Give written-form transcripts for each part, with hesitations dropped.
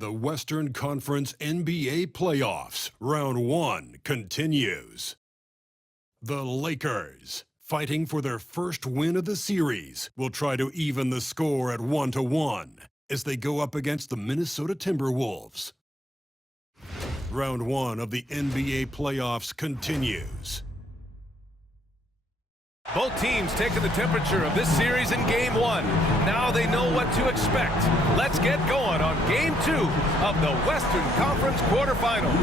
The Western Conference NBA Playoffs, Round 1 continues. The Lakers, fighting for their first win of the series, will try to even the score at 1-1 as they go up against the Minnesota Timberwolves. Round 1 of the NBA Playoffs continues. Both teams taking the temperature of this series in Game 1. Now they know what to expect. Let's get going on Game 2 of the Western Conference quarterfinals.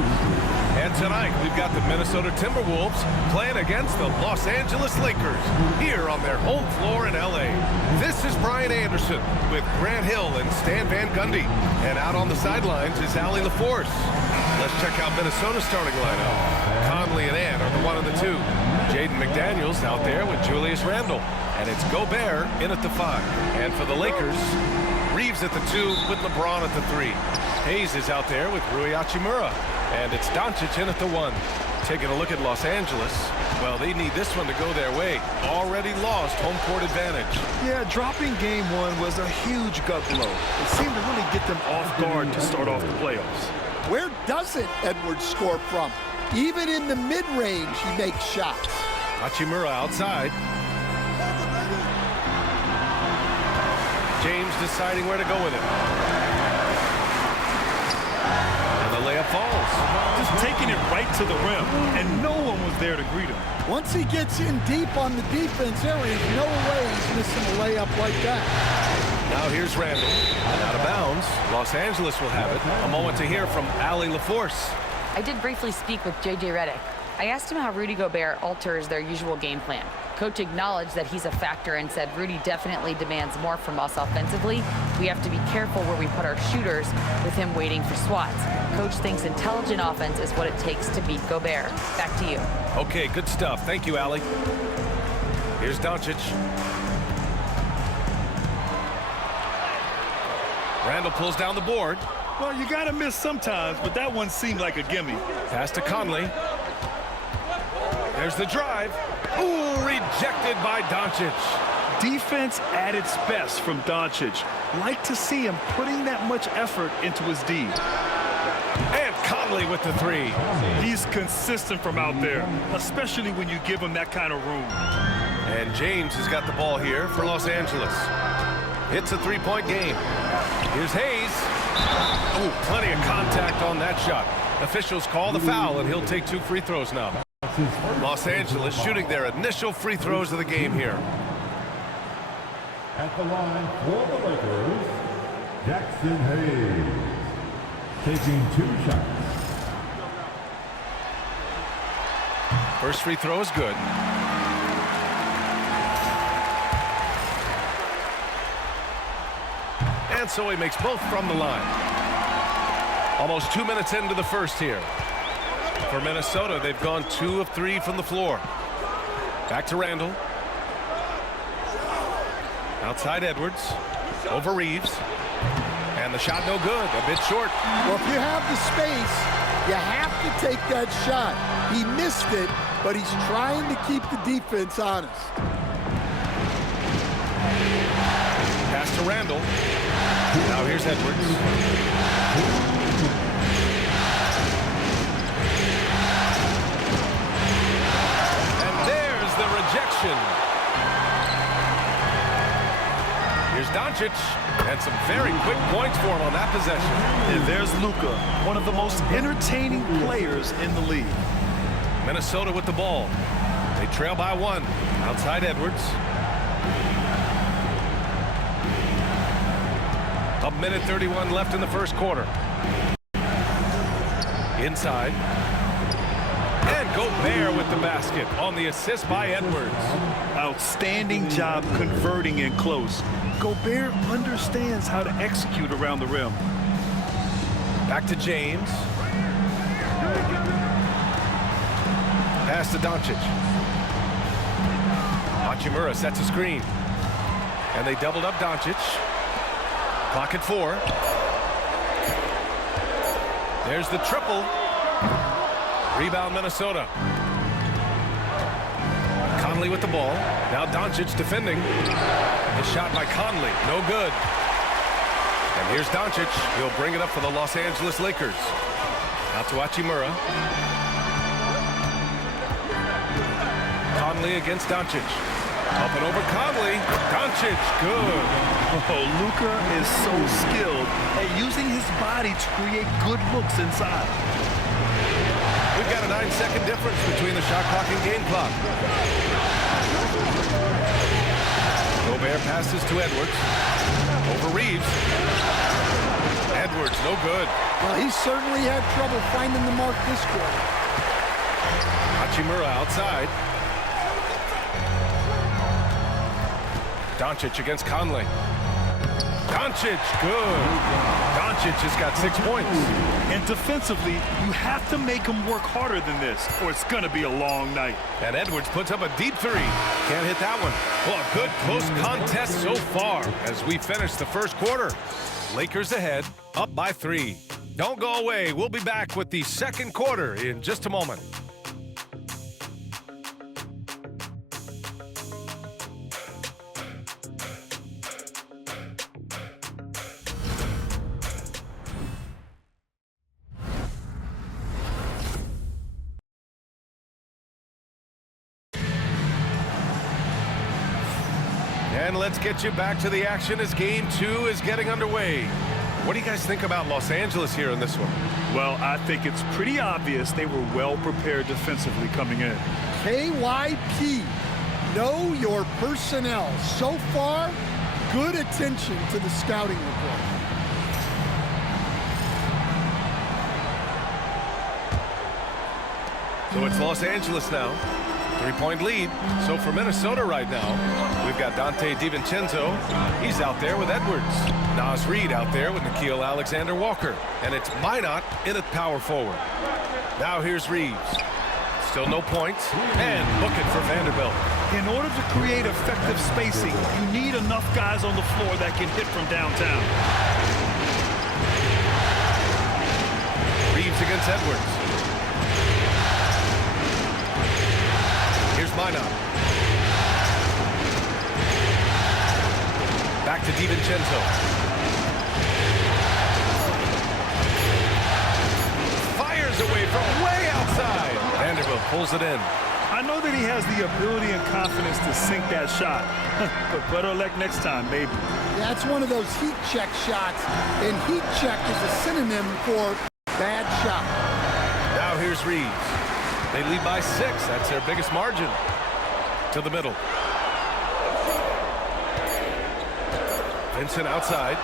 And tonight, we've got the Minnesota Timberwolves playing against the Los Angeles Lakers here on their home floor in L.A. This is Brian Anderson with Grant Hill and Stan Van Gundy. And out on the sidelines is Allie LaForce. Let's check out Minnesota's starting lineup. Conley and Ann are the 1 and the 2. Jaden McDaniels out there with Julius Randle. And it's Gobert in at the 5. And for the Lakers, Reeves at the 2 with LeBron at the 3. Hayes is out there with Rui Hachimura. And it's Doncic in at the 1. Taking a look at Los Angeles. Well, they need this one to go their way. Already lost home court advantage. Yeah, dropping Game 1 was a huge gut blow. It seemed to really get them off guard to start off the playoffs. Where doesn't Edwards score from? Even in the mid-range, he makes shots. Hachimura outside. James deciding where to go with it. And the layup falls. Just taking it right to the rim, and no one was there to greet him. Once he gets in deep on the defense, there is no way he's missing a layup like that. Now here's Randle. And out of bounds. Los Angeles will have it. A moment to hear from Allie LaForce. I did briefly speak with J.J. Redick. I asked him how Rudy Gobert alters their usual game plan. Coach acknowledged that he's a factor and said Rudy definitely demands more from us offensively. We have to be careful where we put our shooters with him waiting for swats. Coach thinks intelligent offense is what it takes to beat Gobert. Back to you. Okay, good stuff. Thank you, Allie. Here's Doncic. Randle pulls down the board. Well, you got to miss sometimes, but that one seemed like a gimme. Pass to Conley. There's the drive. Ooh, rejected by Doncic. Defense at its best from Doncic. Like to see him putting that much effort into his D. And Conley with the 3. He's consistent from out there, especially when you give him that kind of room. And James has got the ball here for Los Angeles. It's a 3-point game. Here's Hayes. Oh, plenty of contact on that shot. Officials call the foul, and he'll take 2 free throws now. Los Angeles shooting their initial free throws of the game here. At the line for the Lakers, Jackson Hayes, taking 2 shots. First free throw is good. And so he makes both from the line. Almost 2 minutes into the first here. For Minnesota, they've gone 2 of 3 from the floor. Back to Randle. Outside Edwards. Over Reeves. And the shot no good. A bit short. Well, if you have the space, you have to take that shot. He missed it, but he's trying to keep the defense honest. Pass to Randle. Now here's Edwards. Rejection. Here's Doncic, and some very quick points for him on that possession. And there's Luka, one of the most entertaining players in the league. Minnesota with the ball. They trail by 1. Outside Edwards. A minute 31 left in the first quarter. Inside. And Gobert with the basket on the assist by Edwards. Outstanding job converting in close. Gobert understands how to execute around the rim. Back to James. Pass to Doncic. Hachimura sets a screen. And they doubled up Doncic. Clock at 4. There's the triple. Rebound Minnesota. Conley with the ball. Now Doncic defending. The shot by Conley. No good. And here's Doncic. He'll bring it up for the Los Angeles Lakers. Out to Hachimura. Conley against Doncic. Up and over Conley. Doncic, good. Oh, Luka is so skilled at using his body to create good looks inside. We've got a 9-second difference between the shot clock and game clock. Gobert passes to Edwards. Over Reeves. Edwards, no good. Well, he certainly had trouble finding the mark this quarter. Hachimura outside. Doncic against Conley. Doncic, good. Doncic has got 6 points. And defensively, you have to make him work harder than this, or it's going to be a long night. And Edwards puts up a deep three. Can't hit that one. Well, a good close contest so far as we finish the first quarter. Lakers ahead, up by 3. Don't go away. We'll be back with the second quarter in just a moment. And let's get you back to the action as Game 2 is getting underway. What do you guys think about Los Angeles here in this one? Well, I think it's pretty obvious they were well prepared defensively coming in. KYP, know your personnel. So far, good attention to the scouting report. So it's Los Angeles now. 3-point lead. So for Minnesota right now, we've got Dante DiVincenzo. He's out there with Edwards. Nas Reed out there with Nickeil Alexander-Walker. And it's Minot in at power forward. Now here's Reeves. Still no points. And book it for Vanderbilt. In order to create effective spacing, you need enough guys on the floor that can hit from downtown. Reeves against Edwards. Here's Minot. Back to DiVincenzo. Fires away from way outside. Vanderbilt pulls it in. I know that he has the ability and confidence to sink that shot, but better luck next time, maybe. Yeah, it's one of those heat check shots, and heat check is a synonym for bad shot. Now here's Reeves. They lead by 6. That's their biggest margin. To the middle. Vincent outside.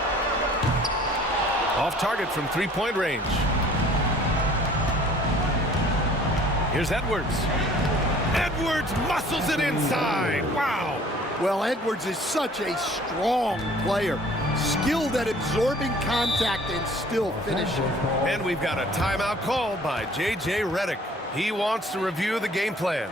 Off target from 3-point range. Here's Edwards. Edwards muscles it inside. Wow. Well, Edwards is such a strong player. Skilled at absorbing contact and still finishing. And we've got a timeout called by J.J. Redick. He wants to review the game plan.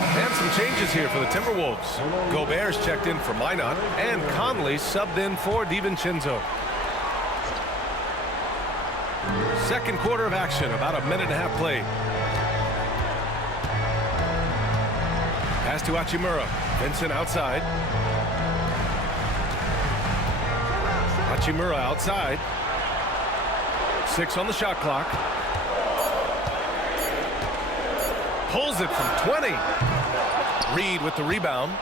And some changes here for the Timberwolves. Gobert's checked in for Minot, and Conley subbed in for DiVincenzo. Second quarter of action, about a minute and a half played. Pass to Hachimura. Vincent outside. Hachimura outside. 6 on the shot clock. Pulls it from 20. Reed with the rebound.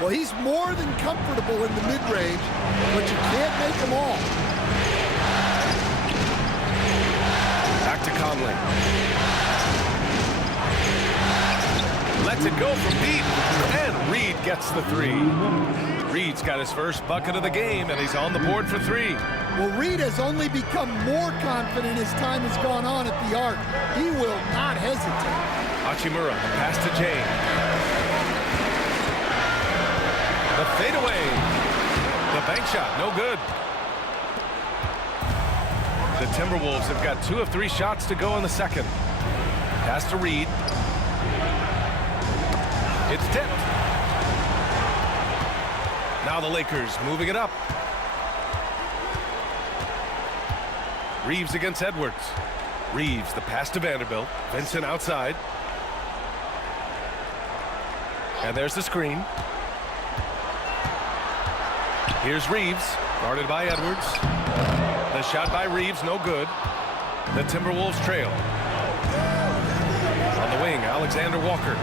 Well, he's more than comfortable in the mid-range, but you can't make them all. Back to Conley. Lets it go from deep, and Reed gets the 3. Reed's got his first bucket of the game, and he's on the board for 3. Well, Reed has only become more confident as time has gone on at the arc. He will not hesitate. Hachimura, pass to James. The fadeaway. The bank shot, no good. The Timberwolves have got 2 of 3 shots to go in the second. Pass to Reed. It's tipped. Now the Lakers moving it up. Reeves against Edwards. Reeves, the pass to Vanderbilt. Vincent outside. And there's the screen. Here's Reeves, guarded by Edwards. The shot by Reeves, no good. The Timberwolves trail. On the wing, Alexander Walker.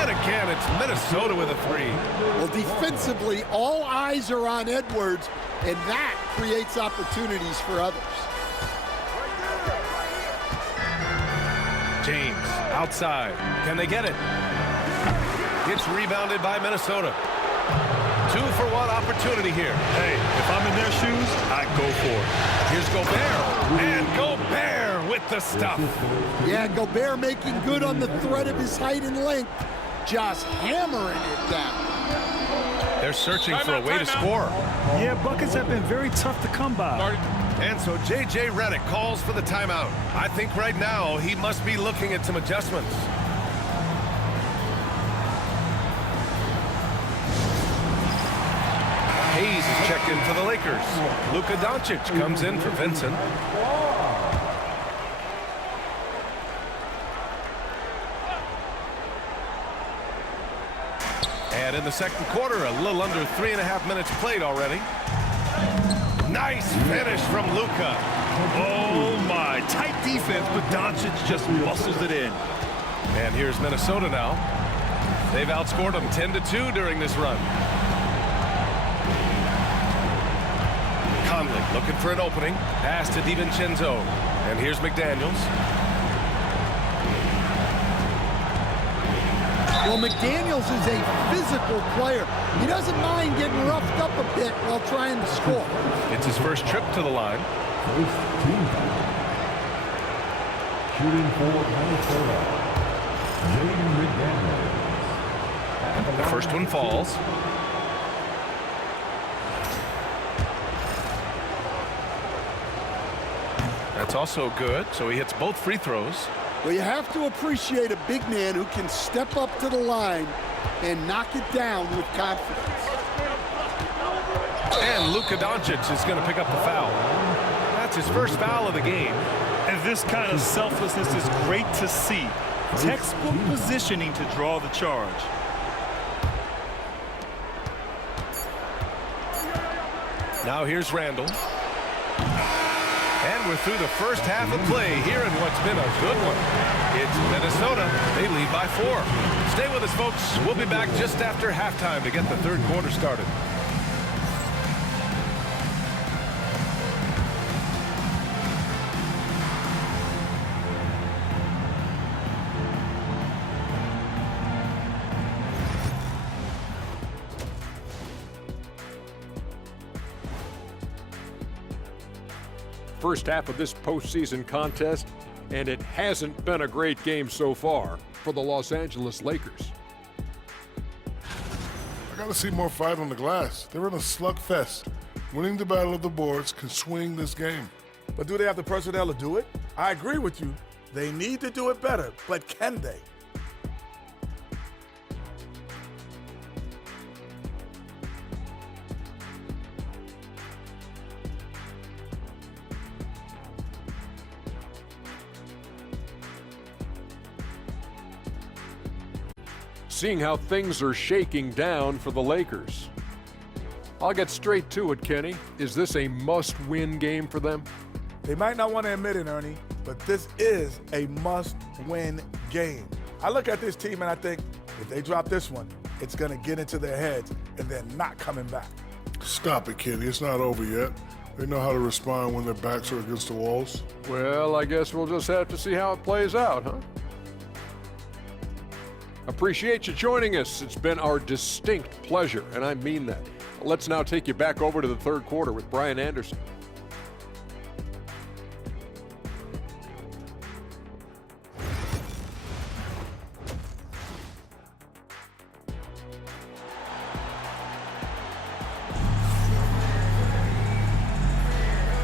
And again, it's Minnesota with a three. Well, defensively, all eyes are on Edwards, and that creates opportunities for others. James, outside. Can they get it? Gets rebounded by Minnesota. 2-for-1 opportunity here. Hey, if I'm in their shoes, I go for it. Here's Gobert. And Gobert with the stuff. Yeah, Gobert making good on the threat of his height and length, just hammering it down. They're searching for a way to score. Yeah, buckets have been very tough to come by. And so J.J. Redick calls for the timeout. I think right now he must be looking at some adjustments. Hayes is checked in for the Lakers. Luka Doncic comes in for Vincent. And in the second quarter, a little under 3.5 minutes played already. Nice finish from Luka. Oh, my. Tight defense, but Doncic just muscles it in. And here's Minnesota now. They've outscored them 10-2 during this run. Conley looking for an opening. Pass to DiVincenzo. And here's McDaniels. Well, McDaniels is a physical player. He doesn't mind getting roughed up a bit while trying to score. It's his first trip to the line. First team foul. Shooting for Minnesota, Jaden McDaniels. The first one falls. That's also good, so he hits both free throws. Well, you have to appreciate a big man who can step up to the line and knock it down with confidence. And Luka Doncic is going to pick up the foul. That's his first foul of the game. And this kind of selflessness is great to see. Textbook positioning to draw the charge. Now here's Randall. And we're through the first half of play here in what's been a good one. It's Minnesota. They lead by 4. Stay with us, folks. We'll be back just after halftime to get the third quarter started. First half of this postseason contest, and it hasn't been a great game so far for the Los Angeles Lakers. I gotta see more fight on the glass. They're in a slugfest. Winning the battle of the boards can swing this game. But do they have the personnel to do it? I agree with you. They need to do it better, but can they? Seeing how things are shaking down for the Lakers. I'll get straight to it, Kenny. Is this a must-win game for them? They might not want to admit it, Ernie, but this is a must-win game. I look at this team and I think, if they drop this one, it's going to get into their heads and they're not coming back. Stop it, Kenny. It's not over yet. They know how to respond when their backs are against the walls. Well, I guess we'll just have to see how it plays out, huh? Appreciate you joining us. It's been our distinct pleasure, and I mean that. Let's now take you back over to the third quarter with Brian Anderson.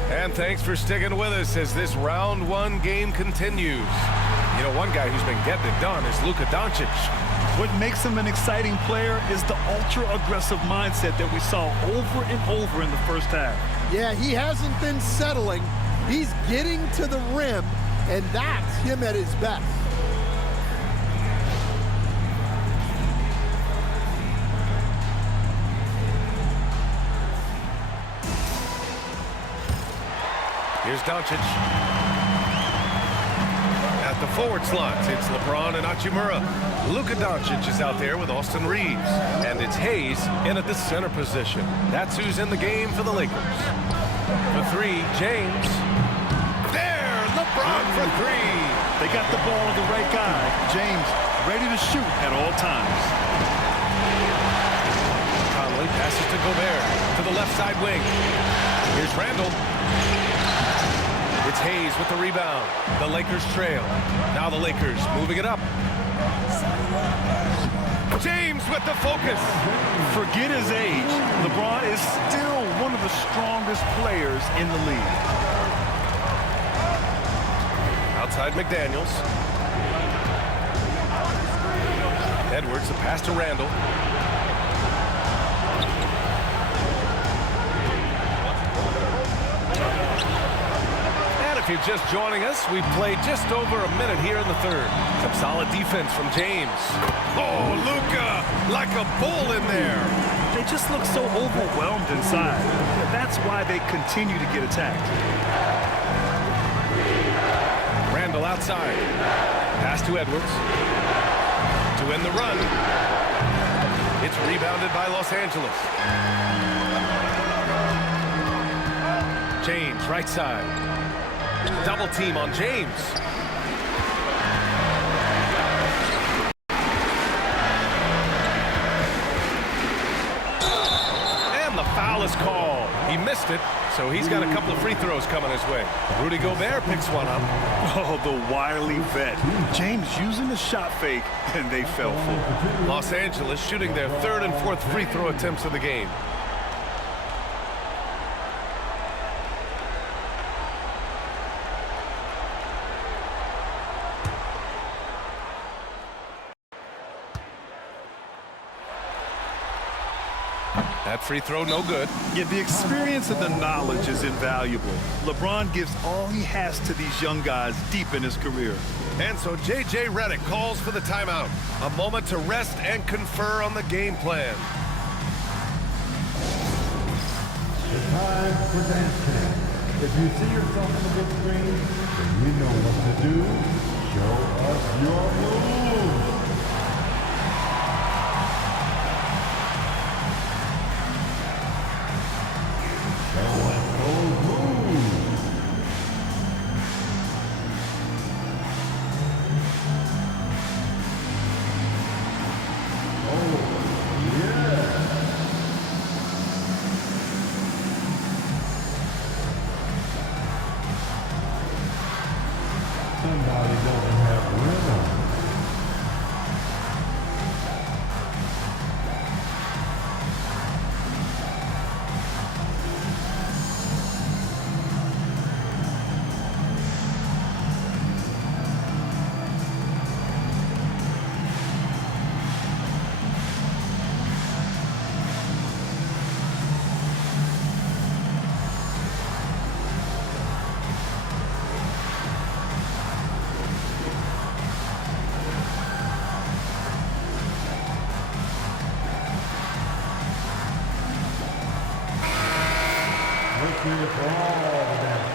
And thanks for sticking with us as this round one game continues. You know, one guy who's been getting it done is Luka Doncic. What makes him an exciting player is the ultra-aggressive mindset that we saw over and over in the first half. Yeah, he hasn't been settling. He's getting to the rim, and that's him at his best. Here's Doncic. At the forward slot, it's LeBron and Hachimura. Luka Doncic is out there with Austin Reeves. And it's Hayes in at the center position. That's who's in the game for the Lakers. For three, James. There, LeBron for three. They got the ball to the right guy. James ready to shoot at all times. Conley passes to Gobert to the left side wing. Here's Randall. It's Hayes with the rebound. The Lakers trail. Now the Lakers moving it up. James with the focus. Forget his age. LeBron is still one of the strongest players in the league. Outside McDaniels. Edwards, the pass to Randall. And if you're just joining us, we've played just over a minute here in the third. Some solid defense from James. Oh, Luka, like a bull in there. They just look so overwhelmed inside. That's why they continue to get attacked. Randall outside. Pass to Edwards. To end the run. It's rebounded by Los Angeles. James, right side. Double team on James. And the foul is called. He missed it, so he's got a couple of free throws coming his way. Rudy Gobert picks one up. Oh, the wily vet. James using the shot fake, and they fell for it. Los Angeles shooting their third and fourth free throw attempts of the game. That free throw, no good. Yeah, the experience and the knowledge is invaluable. LeBron gives all he has to these young guys deep in his career. And so J.J. Redick calls for the timeout. A moment to rest and confer on the game plan. The time for dancing. If you see yourself on the big screen, then you know what to do. Show us your moves. Somebody doesn't have rhythm. Let's hear it for all the dancers.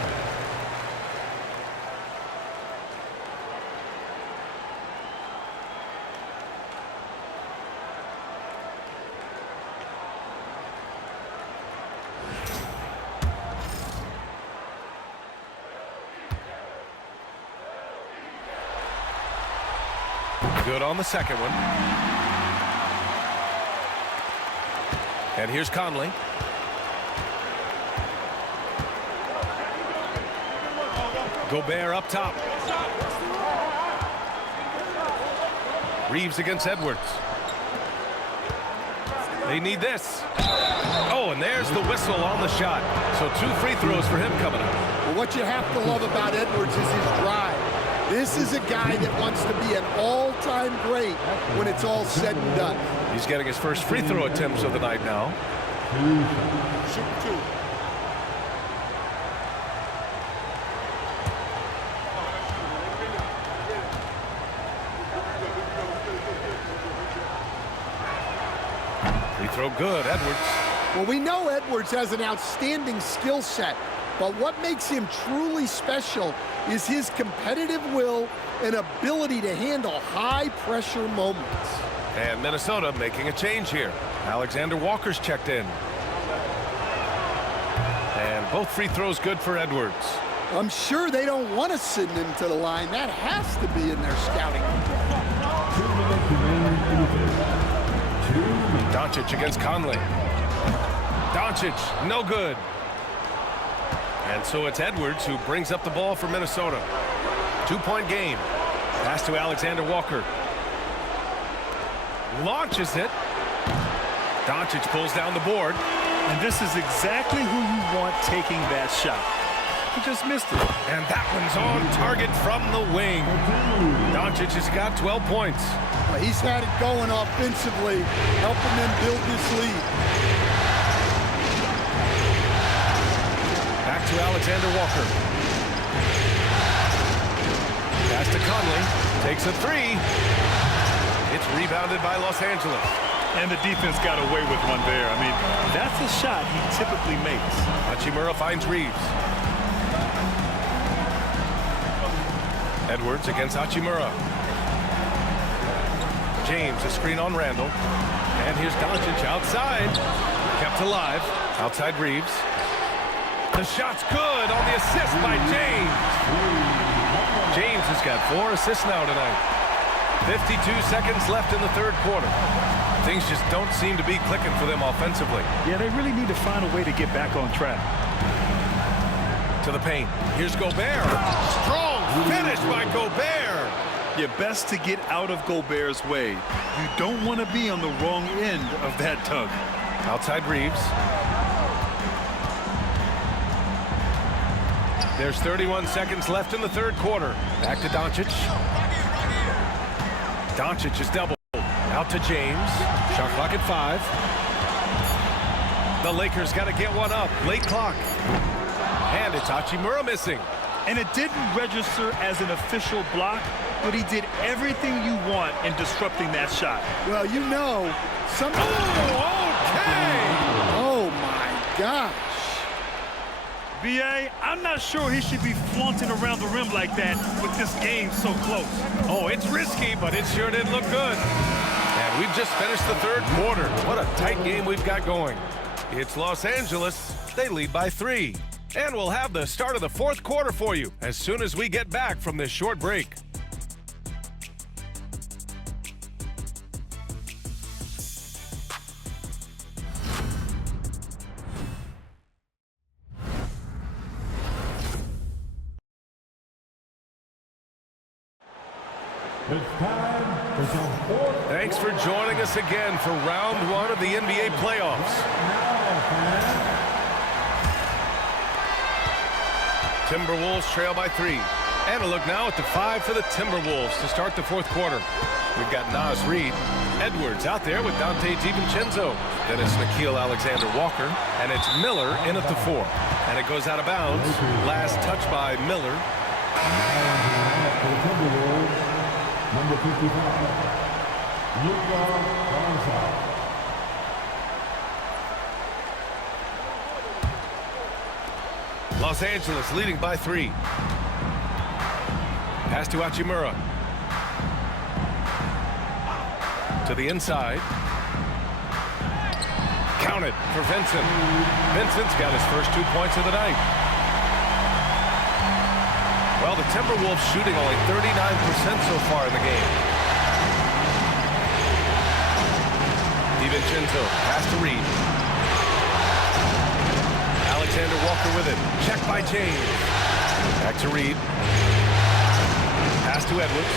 Good on the second one. And here's Conley. Gobert up top. Reeves against Edwards. They need this. Oh, and there's the whistle on the shot. So 2 free throws for him coming up. Well, what you have to love about Edwards is his drive. This is a guy that wants to be an all-time great when it's all said and done. He's getting his first free throw attempts of the night now. Shoot 2. Free throw good, Edwards. Well, we know Edwards has an outstanding skill set, But what makes him truly special is his competitive will and ability to handle high-pressure moments. And Minnesota making a change here. Alexander Walker's checked in. And both free throws good for Edwards. I'm sure they don't want to send him to the line. That has to be in their scouting report. Doncic against Conley. Doncic, no good. And so it's Edwards who brings up the ball for Minnesota. 2-point game. Pass to Alexander Walker. Launches it. Doncic pulls down the board. And this is exactly who you want taking that shot. He just missed it. And that one's on target from the wing. Doncic has got 12 points. Well, he's had it going offensively, helping them build this lead. Back to Alexander Walker. Pass to Conley. Takes a three. It's rebounded by Los Angeles. And the defense got away with one there. I mean, that's a shot he typically makes. Hachimura finds Reeves. Edwards against Hachimura. James, a screen on Randall. And here's Doncic outside. Kept alive. Outside Reeves. The shot's good on the assist by James. James has got 4 assists now tonight. 52 seconds left in the third quarter. Things just don't seem to be clicking for them offensively. Yeah, they really need to find a way to get back on track. To the paint. Here's Gobert. Strong finish by Gobert. Yeah, best to get out of Gobert's way. You don't want to be on the wrong end of that tug. Outside Reeves. There's 31 seconds left in the third quarter. Back to Doncic. Doncic is doubled. Out to James. Shot clock at 5. The Lakers got to get one up. Late clock. And it's Hachimura missing. And it didn't register as an official block, but he did everything you want in disrupting that shot. Well, you know, some... Oh, okay! Oh, my gosh. B.A., I'm not sure he should be flaunting around the rim like that with this game so close. Oh, it's risky, but it sure didn't look good. And we've just finished the third quarter. What a tight game we've got going. It's Los Angeles. They lead by 3. And we'll have the start of the fourth quarter for you as soon as we get back from this short break. Thanks for joining us again for round 1 of the NBA playoffs. Timberwolves trail by 3. And a look now at the 5 for the Timberwolves to start the fourth quarter. We've got Naz Reid. Edwards out there with Dante DiVincenzo. Then it's Nickeil Alexander-Walker. And it's Miller in at the 4. And it goes out of bounds. Last touch by Miller. Number 55, Luka Doncic. Los Angeles leading by 3. Pass to Hachimura. To the inside. Count it for Vincent. Vincent's got his first 2 points of the night. Well, the Timberwolves shooting only 39% so far in the game. DiVincenzo, pass to Reid. Alexander Walker with it. Check by James. Back to Reid. Pass to Edwards.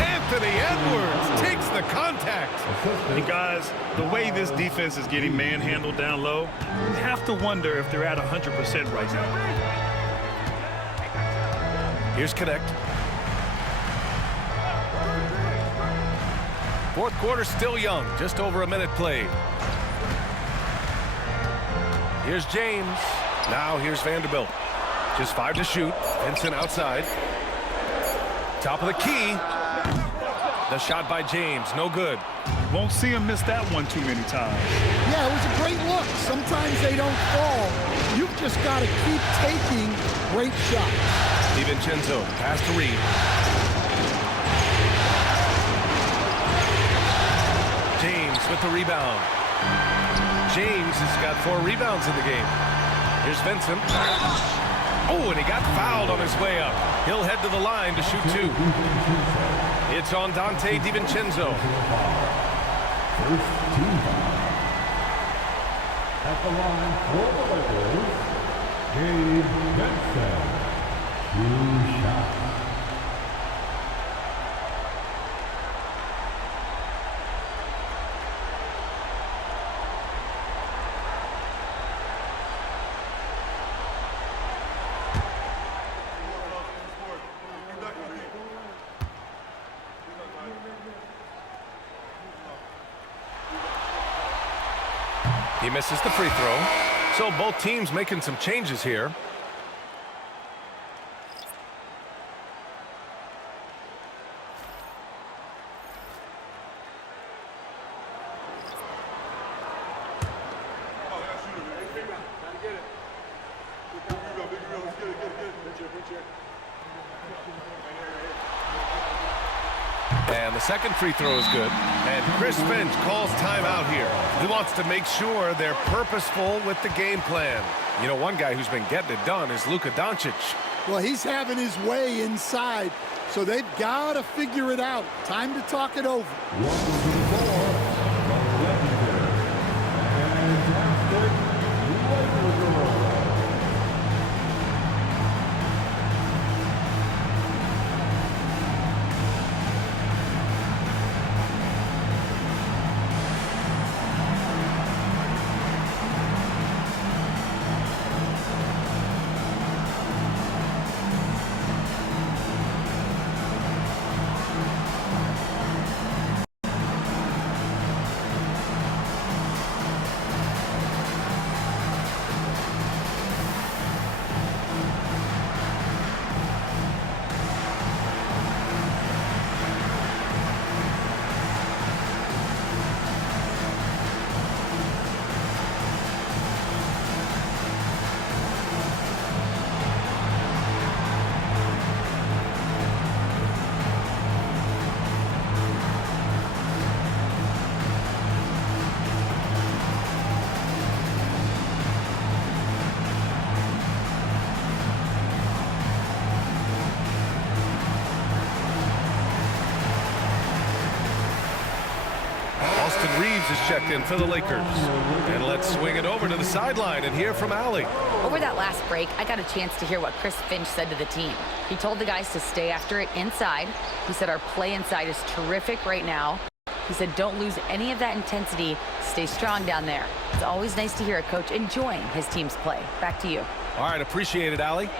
Anthony Edwards takes the contact. And guys, the way this defense is getting manhandled down low, you have to wonder if they're at 100% right now. Here's Connect. Fourth quarter still young, just over a minute played. Here's James. Now here's Vanderbilt. Just 5 to shoot. Vincent outside. Top of the key. The shot by James, no good. Won't see him miss that one too many times. Yeah, it was a great look. Sometimes they don't fall. You've just got to keep taking great shots. DiVincenzo, pass to Reed. James with the rebound. James has got 4 rebounds in the game. Here's Vincent. Oh, and he got fouled on his way up. He'll head to the line to shoot 2. It's on Dante DiVincenzo. First team foul. At the line for the Lakers, Gabe Vincent. 2 shots. He misses the free throw. So both teams making some changes here. And the second free throw is good. And Chris Finch calls timeout here. He wants to make sure they're purposeful with the game plan. You know, one guy who's been getting it done is Luka Doncic. Well, he's having his way inside, so they've got to figure it out. Time to talk it over. Reeves is checked in for the Lakers. And let's swing it over to the sideline and hear from Allie. Over that last break, I got a chance to hear what Chris Finch said to the team. He told the guys to stay after it inside. He said our play inside is terrific right now. He said don't lose any of that intensity. Stay strong down there. It's always nice to hear a coach enjoying his team's play. Back to you. All right, appreciate it, Allie.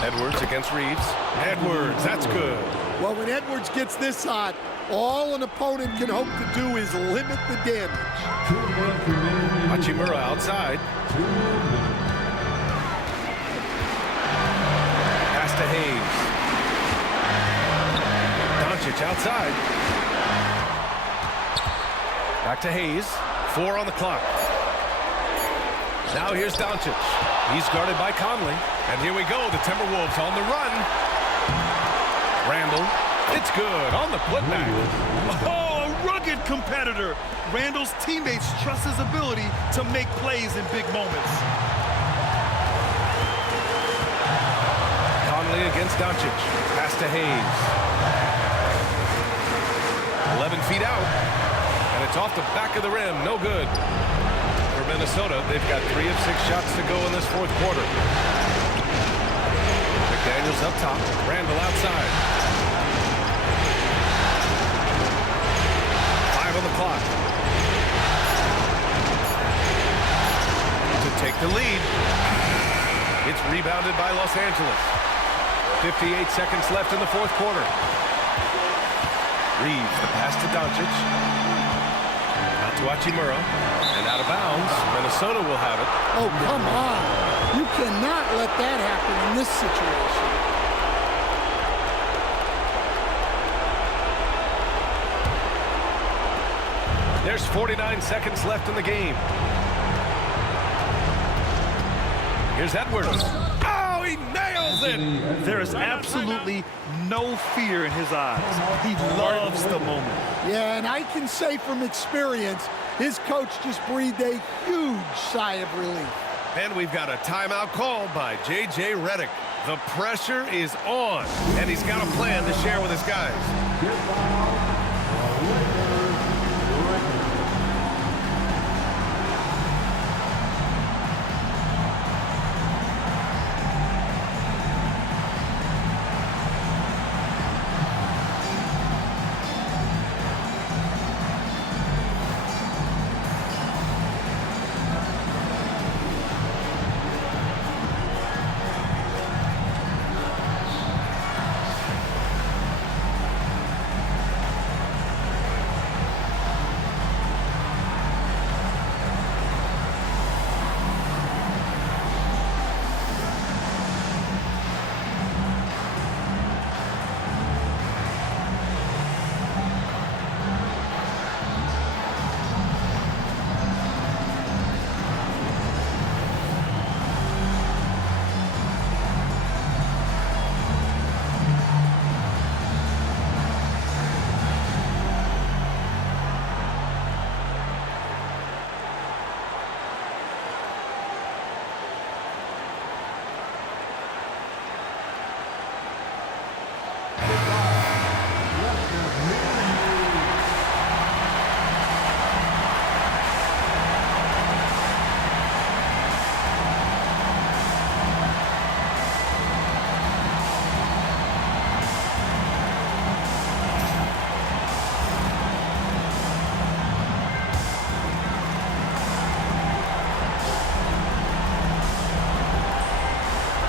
Edwards against Reeves. Edwards, that's good. Well, when Edwards gets this hot, all an opponent can hope to do is limit the damage. Hachimura outside. Pass to Hayes. Doncic outside. Back to Hayes. 4 on the clock. Now here's Doncic. He's guarded by Conley. And here we go, the Timberwolves on the run. Randall, it's good on the putback. Oh, a rugged competitor. Randall's teammates trust his ability to make plays in big moments. Conley against Doncic. Pass to Hayes. 11 feet out. And it's off the back of the rim. No good. For Minnesota, they've got 3 of 6 shots to go in this fourth quarter. McDaniels up top. Randall outside. 5 on the clock. To take the lead. It's rebounded by Los Angeles. 58 seconds left in the fourth quarter. Reeves, the pass to Doncic. Out to Hachimura. And out of bounds. Minnesota will have it. Oh, come on. You cannot let that happen in this situation. There's 49 seconds left in the game. Here's Edwards. Oh, he nails it! There is absolutely no fear in his eyes. He loves the moment. Yeah, and I can say from experience, his coach just breathed a huge sigh of relief. And we've got a timeout called by J.J. Redick. The pressure is on, and he's got a plan to share with his guys.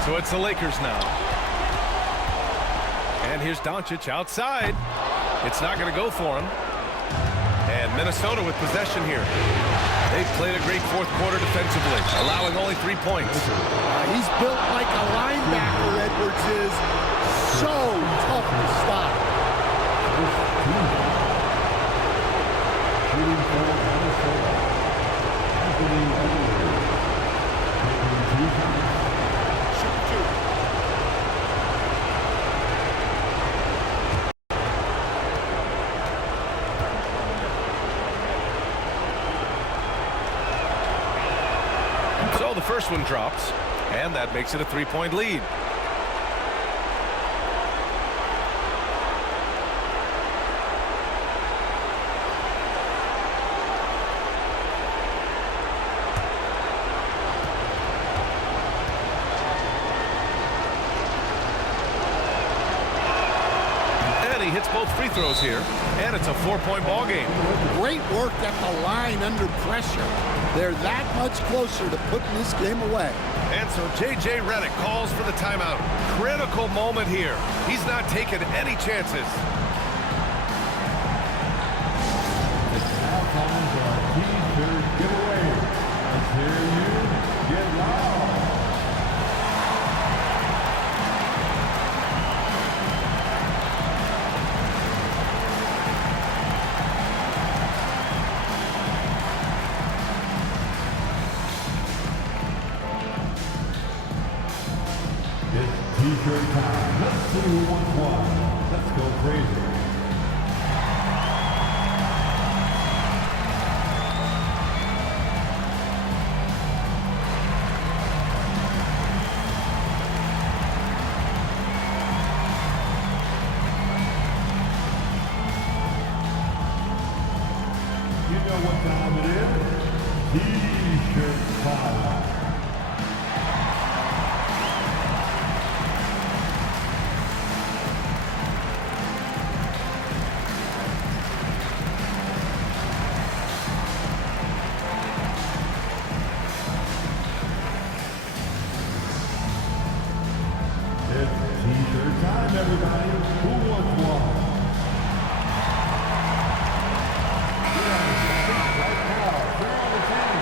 So it's the Lakers now. And here's Doncic outside. It's not going to go for him. And Minnesota with possession here. They've played a great fourth quarter defensively, allowing only 3 points. He's built like a linebacker, Edwards is. So tough to stop. Shooting for Minnesota. Anthony Edwards. Taking 2 times. So the first one drops, and that makes it a 3-point lead. And he hits both free throws here, and it's a 4-point ball game. Great work at the line under pressure. They're that much closer to putting this game away. And so J.J. Redick calls for the timeout. Critical moment here. He's not taking any chances. It's now time for our T-shirt giveaway. Let's hear you get loud. It's T-shirt time. Let's see who wants one. Let's go crazy. You know what time it is? T-shirt time. It's T-shirt time, everybody. Who wants one? Right now, they're on the team.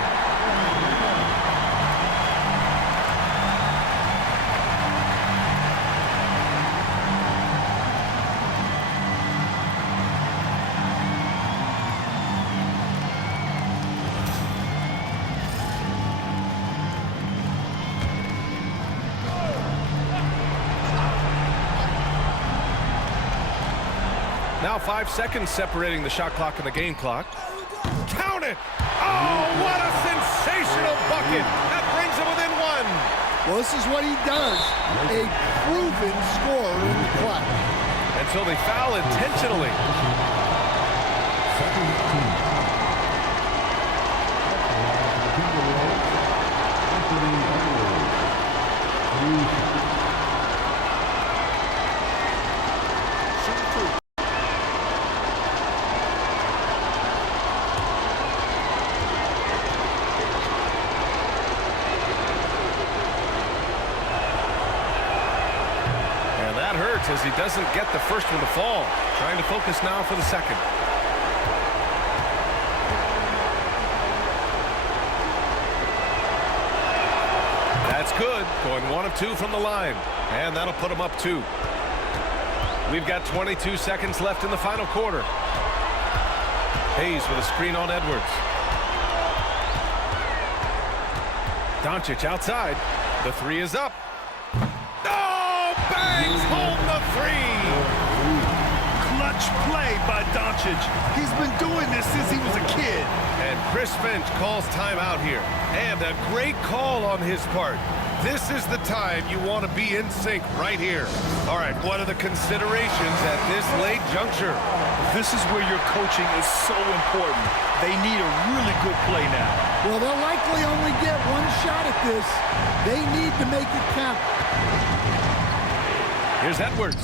Now 5 seconds separating the shot clock and the game clock. Count it! Oh, what a sensational bucket! That brings him within one. Well, this is what he does. A proven scorer in the clutch. Until they foul intentionally. As he doesn't get the first one to fall. Trying to focus now for the second. That's good. Going 1 of 2 from the line. And that'll put him up 2. We've got 22 seconds left in the final quarter. Hayes with a screen on Edwards. Doncic outside. The 3 is up. Bangs home the 3. Clutch play by Doncic. He's been doing this since he was a kid. And Chris Finch calls timeout here. And a great call on his part. This is the time you want to be in sync right here. All right, what are the considerations at this late juncture? This is where your coaching is so important. They need a really good play now. Well, they'll likely only get one shot at this. They need to make it count. Here's Edwards.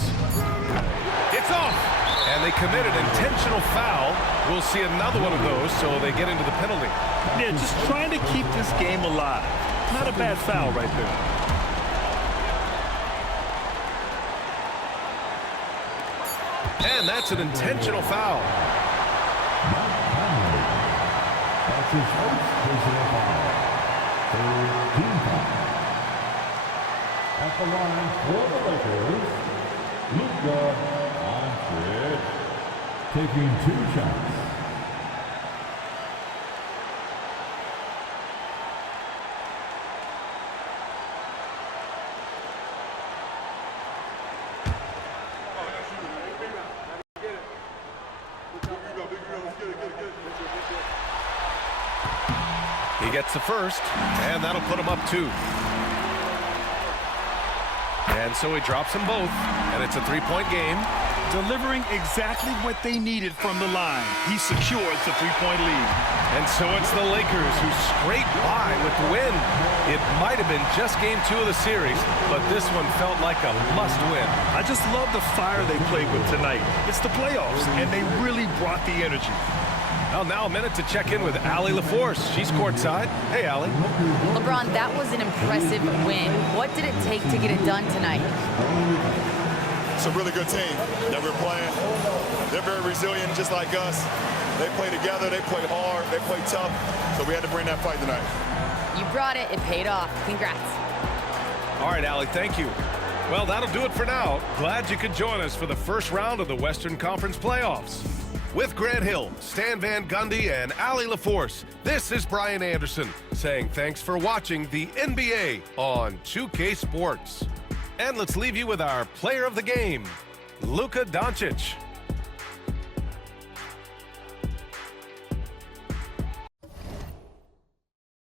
It's off. And they commit an intentional foul. We'll see another one of those, so they get into the penalty. Yeah, just trying to keep this game alive. Not a bad foul right there. And that's an intentional foul. That's his first personal foul. Third team foul. At the line for the Lakers, Luka Doncic taking 2 shots. He gets the first, and that'll put him up 2. And so he drops them both, and it's a 3-point game. Delivering exactly what they needed from the line. He secures the 3-point lead. And so it's the Lakers who scrape by with the win. It might have been just game 2 of the series, but this one felt like a must-win. I just love the fire they played with tonight. It's the playoffs, and they really brought the energy. Well, now a minute to check in with Allie LaForce. She's courtside. Hey, Allie. LeBron, that was an impressive win. What did it take to get it done tonight? It's a really good team that we're playing. They're very resilient, just like us. They play together, they play hard, they play tough, so we had to bring that fight tonight. You brought it. It paid off. Congrats. All right, Allie, thank you. Well, that'll do it for now. Glad you could join us for the first round of the Western Conference playoffs. With Grant Hill, Stan Van Gundy, and Allie LaForce, this is Brian Anderson saying thanks for watching the NBA on 2K Sports. And let's leave you with our player of the game, Luka Doncic.